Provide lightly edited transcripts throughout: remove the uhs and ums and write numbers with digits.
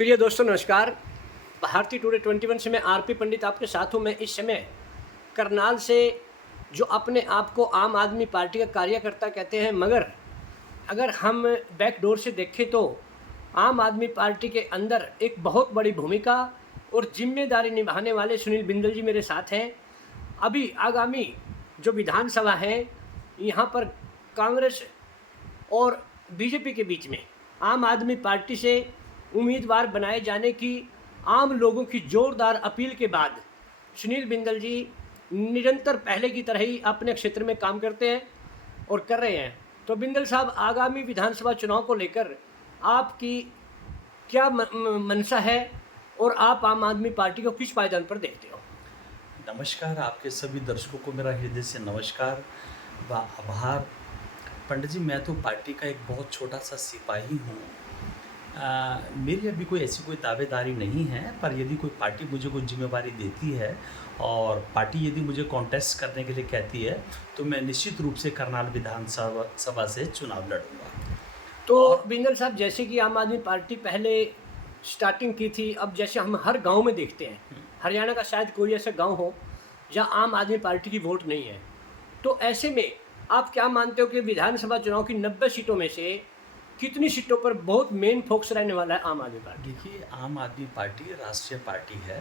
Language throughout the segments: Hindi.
प्रिय दोस्तों नमस्कार। भारतीय टुडे 21 से मैं आरपी पंडित आपके साथ हूँ। मैं इस समय करनाल से, जो अपने आप को आम आदमी पार्टी का कार्यकर्ता कहते हैं, मगर अगर हम बैकडोर से देखें तो आम आदमी पार्टी के अंदर एक बहुत बड़ी भूमिका और जिम्मेदारी निभाने वाले सुनील बिंदल जी मेरे साथ हैं। अभी आगामी जो विधानसभा है, यहाँ पर कांग्रेस और बीजेपी के बीच में आम आदमी पार्टी से उम्मीदवार बनाए जाने की आम लोगों की जोरदार अपील के बाद सुनील बिंदल जी निरंतर पहले की तरह ही अपने क्षेत्र में काम करते हैं और कर रहे हैं। तो बिंदल साहब, आगामी विधानसभा चुनाव को लेकर आपकी क्या मंशा है और आप आम आदमी पार्टी को किस पायदान पर देखते हो? नमस्कार, आपके सभी दर्शकों को मेरा हृदय से नमस्कार व आभार। पंडित जी, मैं तो पार्टी का एक बहुत छोटा सा सिपाही हूँ। मेरी अभी कोई दावेदारी नहीं है, पर यदि कोई पार्टी मुझे कोई जिम्मेवारी देती है और पार्टी यदि मुझे कॉन्टेस्ट करने के लिए कहती है, तो मैं निश्चित रूप से करनाल विधानसभा से चुनाव लड़ूंगा। तो बिंदल साहब, जैसे कि आम आदमी पार्टी पहले स्टार्टिंग की थी, अब जैसे हम हर गांव में देखते हैं, हरियाणा का शायद कोई ऐसा गांव हो जहां आम आदमी पार्टी की वोट नहीं है, तो ऐसे में आप क्या मानते हो कि विधानसभा चुनाव की 90 सीटों में से कितनी सीटों पर बहुत मेन फोकस रहने वाला है आम आदमी पार्टी? देखिए, आम आदमी पार्टी राष्ट्रीय पार्टी है।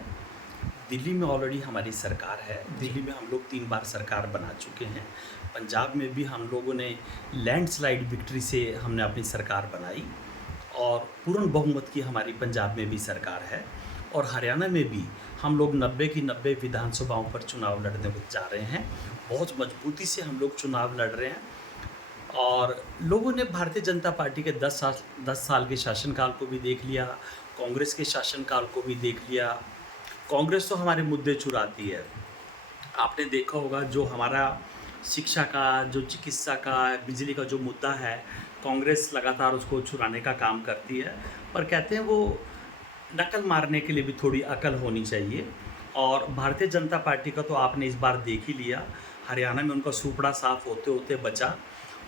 दिल्ली में ऑलरेडी हमारी सरकार है। दिल्ली में हम लोग 3 बार सरकार बना चुके हैं। पंजाब में भी हम लोगों ने लैंडस्लाइड विक्ट्री से हमने अपनी सरकार बनाई और पूर्ण बहुमत की हमारी पंजाब में भी सरकार है। और हरियाणा में भी हम लोग 90 की 90 विधानसभाओं पर चुनाव लड़ने जा रहे हैं। बहुत मजबूती से हम लोग चुनाव लड़ रहे हैं और लोगों ने भारतीय जनता पार्टी के 10 साल के शासनकाल को भी देख लिया, कांग्रेस के शासनकाल को भी देख लिया। कांग्रेस तो हमारे मुद्दे चुराती है। आपने देखा होगा, जो हमारा शिक्षा का, जो चिकित्सा का, बिजली का जो मुद्दा है, कांग्रेस लगातार उसको चुराने का काम करती है। पर कहते हैं वो नकल मारने के लिए भी थोड़ी अकल होनी चाहिए। और भारतीय जनता पार्टी का तो आपने इस बार देख ही लिया। हरियाणा में उनका सुपड़ा साफ होते होते बचा।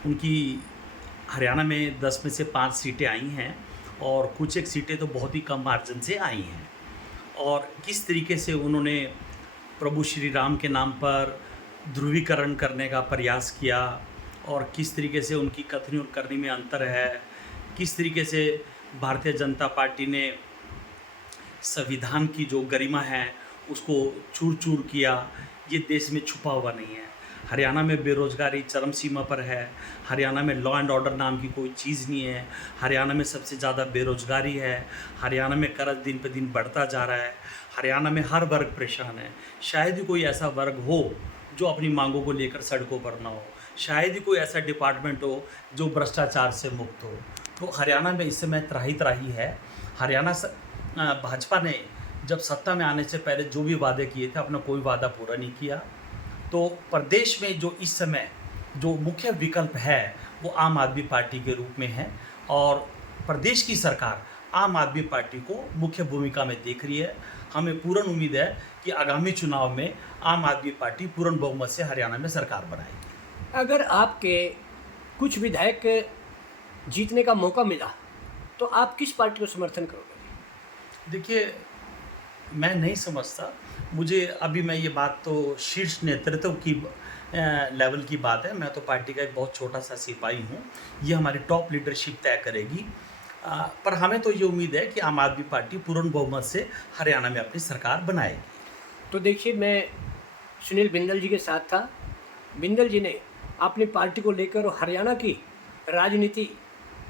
उनकी हरियाणा में 10 में से 5 सीटें आई हैं और कुछ एक सीटें तो बहुत ही कम मार्जिन से आई हैं। और किस तरीके से उन्होंने प्रभु श्री राम के नाम पर ध्रुवीकरण करने का प्रयास किया और किस तरीके से उनकी कथनी और करनी में अंतर है, किस तरीके से भारतीय जनता पार्टी ने संविधान की जो गरिमा है उसको चूर चूर किया, ये देश में छुपा हुआ नहीं है। हरियाणा में बेरोजगारी चरम सीमा पर है। हरियाणा में लॉ एंड ऑर्डर नाम की कोई चीज़ नहीं है। हरियाणा में सबसे ज़्यादा बेरोजगारी है। हरियाणा में कर्ज दिन पे दिन बढ़ता जा रहा है। हरियाणा में हर वर्ग परेशान है। शायद ही कोई ऐसा वर्ग हो जो अपनी मांगों को लेकर सड़कों पर ना हो। शायद ही कोई ऐसा डिपार्टमेंट हो जो भ्रष्टाचार से मुक्त हो। तो हरियाणा में इस समय त्राही त्राही है। हरियाणा भाजपा ने जब सत्ता में आने से पहले जो भी वादे किए थे, अपना कोई वादा पूरा नहीं किया। तो प्रदेश में जो इस समय जो मुख्य विकल्प है वो आम आदमी पार्टी के रूप में है और प्रदेश की सरकार आम आदमी पार्टी को मुख्य भूमिका में देख रही है। हमें पूर्ण उम्मीद है कि आगामी चुनाव में आम आदमी पार्टी पूर्ण बहुमत से हरियाणा में सरकार बनाएगी। अगर आपके कुछ विधायक जीतने का मौका मिला तो आप किस पार्टी को समर्थन करोगे? देखिए, मैं नहीं समझता। मुझे अभी मैं ये बात तो शीर्ष नेतृत्व की लेवल की बात है। मैं तो पार्टी का एक बहुत छोटा सा सिपाही हूँ। ये हमारी टॉप लीडरशिप तय करेगी। पर हमें तो ये उम्मीद है कि आम आदमी पार्टी पूर्ण बहुमत से हरियाणा में अपनी सरकार बनाएगी। तो देखिए, मैं सुनील बिंदल जी के साथ था। बिंदल जी ने अपनी पार्टी को लेकर और हरियाणा की राजनीति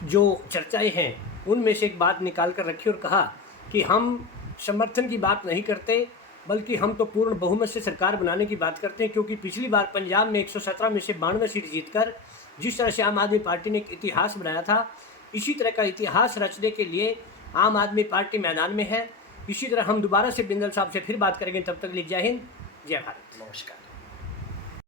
जो चर्चाएं हैं उनमें से एक बात निकाल कर रखी और कहा कि हम समर्थन की बात नहीं करते, बल्कि हम तो पूर्ण बहुमत से सरकार बनाने की बात करते हैं। क्योंकि पिछली बार पंजाब में 117 में से 92 सीट जीतकर जिस तरह से आम आदमी पार्टी ने एक इतिहास बनाया था, इसी तरह का इतिहास रचने के लिए आम आदमी पार्टी मैदान में है। इसी तरह हम दोबारा से बिंदल साहब से फिर बात करेंगे। तब तक के लिए जय हिंद, जय भारत। नमस्कार।